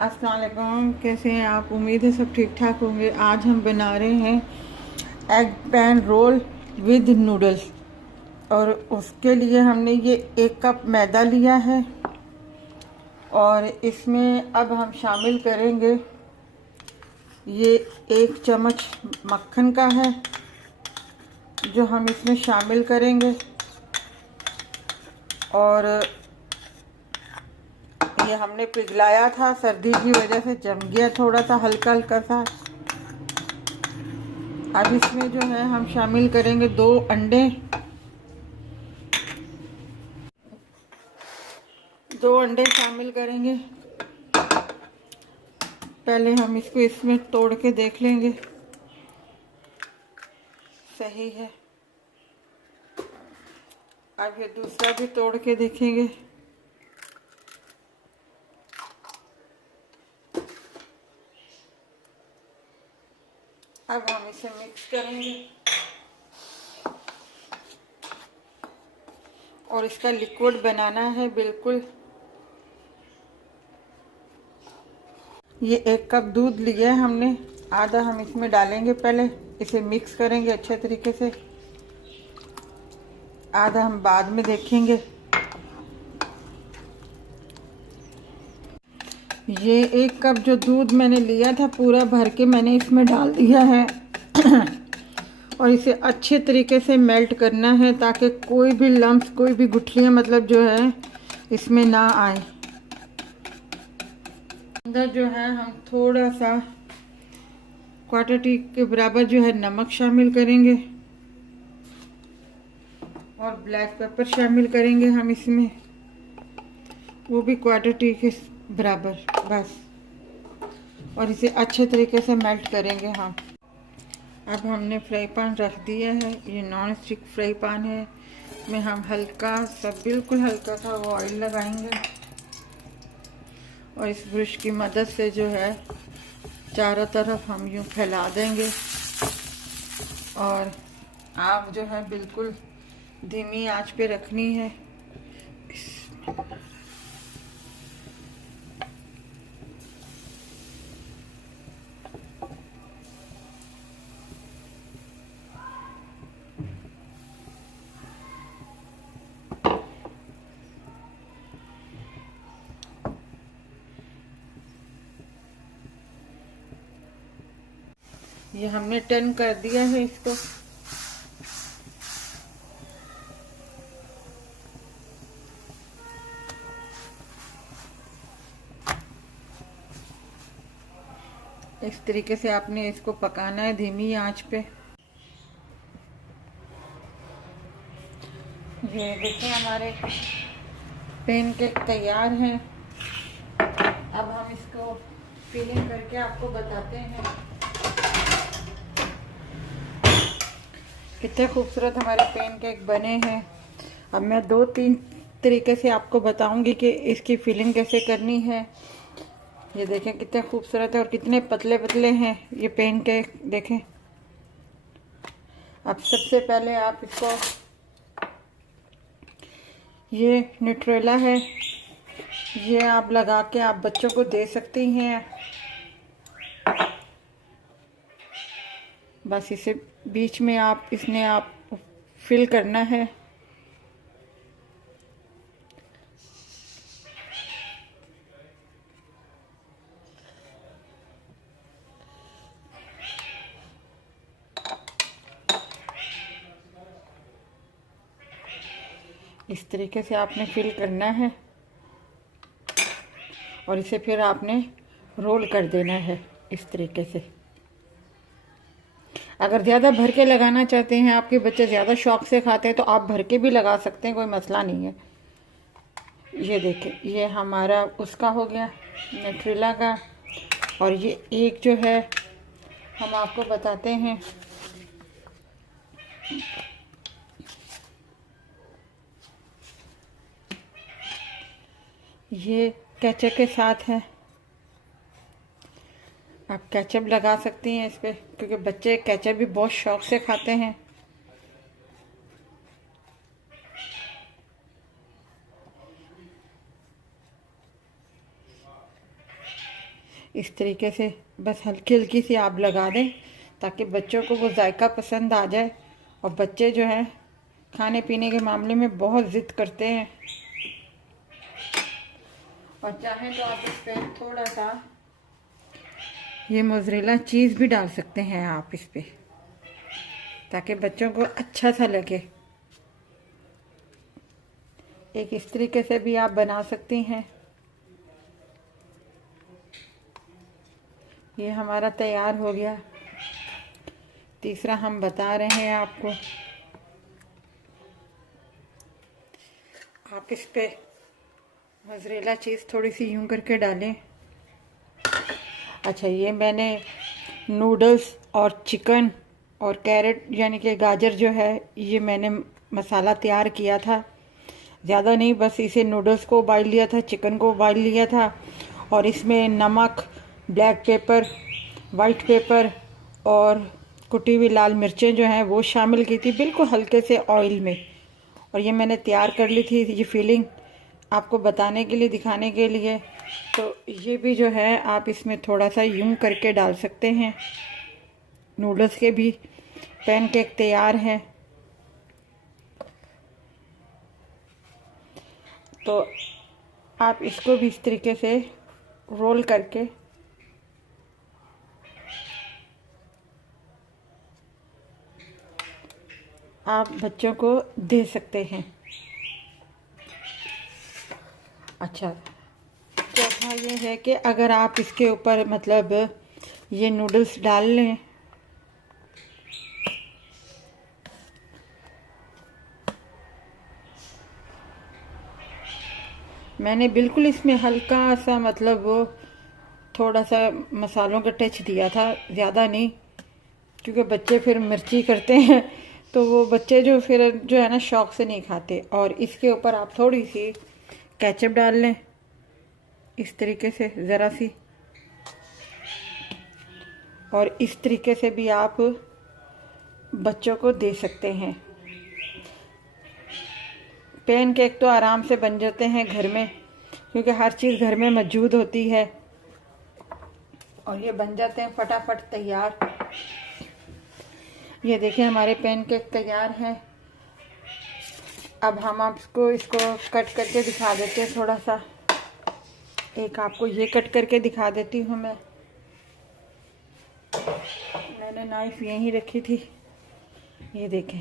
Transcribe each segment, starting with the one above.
अस्सलाम वालेकुम। कैसे हैं आप? उम्मीद है सब ठीक ठाक होंगे। आज हम बना रहे हैं egg pan roll with noodles. और उसके लिए हमने ये 1 कप मैदा लिया है और इसमें अब हम शामिल करेंगे ये 1 चम्मच मक्खन का है जो हम इसमें शामिल करेंगे। और ये हमने पिघलाया था, सर्दी की वजह से जम गया थोड़ा सा, हल्का हल्का सा। अब इसमें जो है हम शामिल करेंगे 2 अंडे। 2 अंडे शामिल करेंगे। पहले हम इसको इसमें तोड़ के देख लेंगे सही है। अब ये दूसरा भी तोड़ के देखेंगे। अब हम इसे मिक्स करेंगे और इसका लिक्विड बनाना है बिल्कुल। ये 1 कप दूध लिया है हमने, आधा हम इसमें डालेंगे। पहले इसे मिक्स करेंगे अच्छे तरीके से, आधा हम बाद में देखेंगे। ये 1 कप जो दूध मैंने लिया था पूरा भर के मैंने इसमें डाल दिया है और इसे अच्छे तरीके से मेल्ट करना है ताकि कोई भी लम्प्स, कोई भी गुठलियाँ मतलब जो है इसमें ना आए। अंदर जो है हम थोड़ा सा 1/4 टी के बराबर जो है नमक शामिल करेंगे और ब्लैक पेपर शामिल करेंगे हम इसमें, वो भी 1/4 टी के बराबर बस। और इसे अच्छे तरीके से मेल्ट करेंगे हम। अब हमने फ्राई पैन रख दिया है, ये नॉन स्टिक फ्राई पैन है। इसमें हम हल्का सा, बिल्कुल हल्का सा वो ऑयल लगाएंगे और इस ब्रश की मदद से जो है चारों तरफ हम यूँ फैला देंगे। और आग जो है बिल्कुल धीमी आंच पे रखनी है। ये हमने टर्न कर दिया है इसको। इस तरीके से आपने इसको पकाना है धीमी आंच पे। ये देखिए हमारे पैन केक तैयार हैं। अब हम इसको फिलिंग करके आपको बताते हैं कितने खूबसूरत हमारे पैन केक बने हैं। अब मैं 2-3 तरीके से आपको बताऊंगी कि इसकी फिलिंग कैसे करनी है। ये देखें कितने खूबसूरत है और कितने पतले पतले हैं ये पैन केक, देखें। अब सबसे पहले आप इसको, ये न्यूट्रेला है, ये आप लगा के आप बच्चों को दे सकती हैं। बस इसे बीच में आप इसने आप फिल करना है। इस तरीके से आपने फिल करना है और इसे फिर आपने रोल कर देना है इस तरीके से। अगर ज़्यादा भर के लगाना चाहते हैं, आपके बच्चे ज़्यादा शौक से खाते हैं, तो आप भर के भी लगा सकते हैं, कोई मसला नहीं है। ये देखें, ये हमारा उसका हो गया न्यूट्रेला का। और ये एक जो है हम आपको बताते हैं, ये केचप के साथ है। आप केचप लगा सकती हैं इस पर, क्योंकि बच्चे केचप भी बहुत शौक से खाते हैं। इस तरीके से बस हल्की हल्की सी आप लगा दें ताकि बच्चों को वो जायका पसंद आ जाए। और बच्चे जो हैं खाने पीने के मामले में बहुत ज़िद करते हैं। और चाहें तो आप इस पर थोड़ा सा ये मोज़रेला चीज़ भी डाल सकते हैं आप इस पर, ताकि बच्चों को अच्छा सा लगे। एक इस तरीके से भी आप बना सकती हैं। ये हमारा तैयार हो गया। तीसरा हम बता रहे हैं आपको। आप इस पे मोज़रेला चीज़ थोड़ी सी यूं करके डालें। अच्छा, ये मैंने नूडल्स और चिकन और कैरेट यानी कि गाजर जो है, ये मैंने मसाला तैयार किया था। ज़्यादा नहीं, बस इसे नूडल्स को उबाल लिया था, चिकन को उबाल लिया था और इसमें नमक, ब्लैक पेपर, वाइट पेपर और कुटी हुई लाल मिर्चें जो हैं वो शामिल की थी, बिल्कुल हल्के से ऑयल में। और ये मैंने तैयार कर ली थी, ये फीलिंग आपको बताने के लिए, दिखाने के लिए। तो ये भी जो है आप इसमें थोड़ा सा यूं करके डाल सकते हैं। नूडल्स के भी पैनकेक तैयार हैं। तो आप इसको भी इस तरीके से रोल करके आप बच्चों को दे सकते हैं। अच्छा, चौथा ये है कि अगर आप इसके ऊपर मतलब ये नूडल्स डाल लें, मैंने बिल्कुल इसमें हल्का सा मतलब वो थोड़ा सा मसालों का टच दिया था, ज़्यादा नहीं, क्योंकि बच्चे फिर मिर्ची करते हैं तो वो बच्चे जो फिर जो है ना शौक़ से नहीं खाते। और इसके ऊपर आप थोड़ी सी केचप डाल लें इस तरीके से ज़रा सी, और इस तरीके से भी आप बच्चों को दे सकते हैं। पैन केक तो आराम से बन जाते हैं घर में, क्योंकि हर चीज़ घर में मौजूद होती है और ये बन जाते हैं फटाफट तैयार। ये देखिए हमारे पैन केक तैयार हैं। अब हम आपको इसको कट करके दिखा देते हैं थोड़ा सा। एक आपको ये कट करके दिखा देती हूँ मैं। मैंने नाइफ यहीं रखी थी। ये देखें,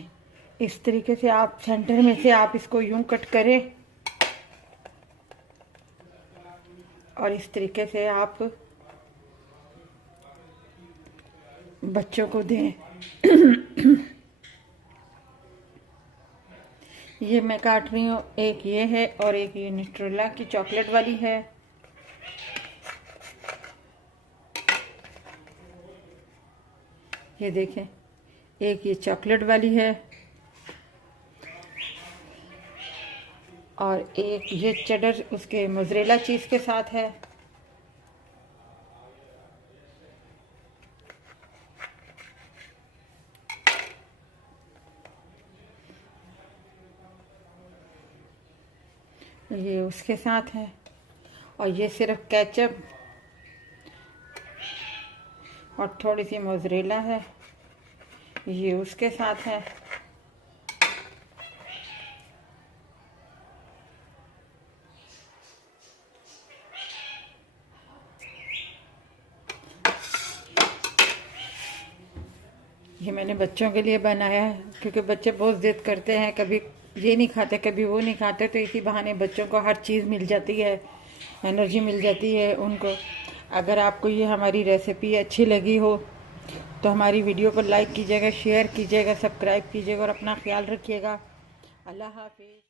इस तरीके से आप सेंटर में से आप इसको यूं कट करें और इस तरीके से आप बच्चों को दें। ये मैं काट रही हूँ, एक ये है और एक ये न्यूट्रेला की चॉकलेट वाली है। ये देखें, एक ये चॉकलेट वाली है और एक ये चेडर उसके मोज़रेला चीज़ के साथ है। ये उसके साथ है और ये सिर्फ केचप और थोड़ी सी मोज़रेला है, ये उसके साथ है। ये मैंने बच्चों के लिए बनाया है, क्योंकि बच्चे बहुत ज़िद करते हैं, कभी ये नहीं खाते कभी वो नहीं खाते, तो इसी बहाने बच्चों को हर चीज़ मिल जाती है, एनर्जी मिल जाती है उनको। अगर आपको ये हमारी रेसिपी अच्छी लगी हो तो हमारी वीडियो को लाइक कीजिएगा, शेयर कीजिएगा, सब्सक्राइब कीजिएगा और अपना ख्याल रखिएगा। अल्लाह हाफिज़।